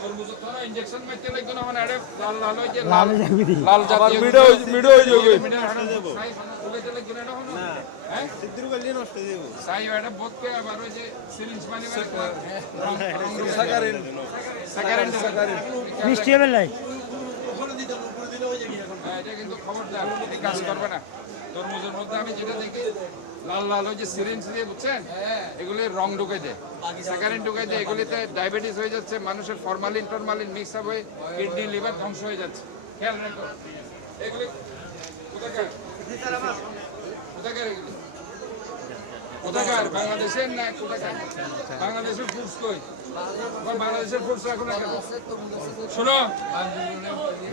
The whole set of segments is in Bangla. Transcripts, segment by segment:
তরমুজ তো ইনজেকশন মারতে লাগবে না মানে আরে লাল লাল হই যে লাল জাতীয় মিডো হই যাবে উগাইতে লাগবে না হলো হ্যাঁ সিদ্ধুর গলি নষ্ট হয়ে যাবে সাই এটা বককে আবার ওই যে সিরিঞ্জ মানে সাকারেন সাকারেন মিষ্টি হবে লাই এটা কিন্তু খবরদার এই কাজ করবে না তরমুজের মধ্যে আমি যেটা দেখি লাল লাল ওই যে সিরিঞ্জ দিয়ে বুঝছেন এগুলি রং ঢুকাই দেয় স্যাকারিন ঢুকাই দেয় এগুলিতে ডায়াবেটিস হয়ে যাচ্ছে মানুষের ফরমালিন টরমালিন মিক্স আপ হয়ে কিডনি লিভার ধ্বংস হয়ে যাচ্ছে খেয়াল রাখো এগুলি কোথাকার কোথাকার এগুলি কোথাকার বাংলাদেশের না কোথাকার বাংলাদেশের ফুডস কই বাংলাদেশের ফুডস রাখো না কেন শোনো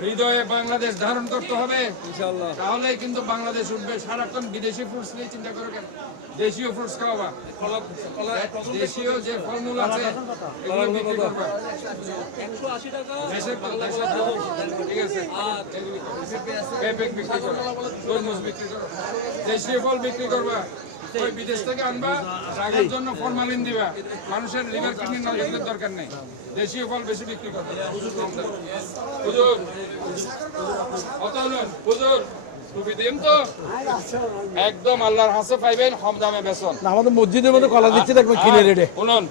হৃদয়ে বাংলাদেশ ধারণ করতে হবে ইনশাআল্লাহ তাহলে কিন্তু বাংলাদেশ উঠবে সারাক্ষণ বিদেশি ফ্রুটস নিয়ে চিন্তা করো কেন দেশীয় ফ্রুটস খাওয়া দেশীয় যে ফলমূল আছে এগুলো বিক্রি করবা 180 টাকা দেশের ঠিক আছে পেঁপে বিক্রি করো তরমুজ বিক্রি করো দেশীয় ফল বিক্রি করবা ওই বিদেশ থেকে আনবা রাখার জন্য ফরমালিন দিবা মানুষের লিভার কিডনি নজরের দরকার নেই দেশীয় ফল বেশি বিক্রি করবে হুজুর কত হলো হুজুর টুপি দিন তো একদম আল্লাহর হাসে পাইবেন কম দামে বেচন আমাদের মসজিদের মধ্যে কলা দিচ্ছে দেখবে কিনে রেটে শুনুন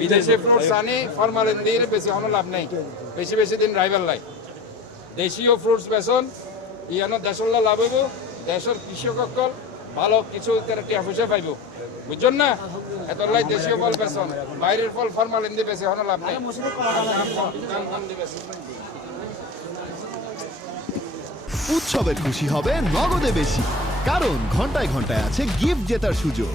বিদেশি ফ্রুটস আনি ফরমালিন দিয়ে বেশি কোনো লাভ নেই বেশি বেশি দিন রাইবার লাই দেশীয় ফ্রুটস বেচন ইয়ানো দেশের লাভ হইব দেশের কৃষক সকল ভালো কিছু টিয়া পয়সা পাইব বুঝছেন না এত লাই দেশীয় ফল বেচন বাইরের ফল ফরমালিন দিয়ে বেশি কোনো লাভ নেই উৎসবের খুশি হবে নগদে বেশি, কারণ ঘন্টায় ঘন্টায় আছে গিফট জেতার সুযোগ।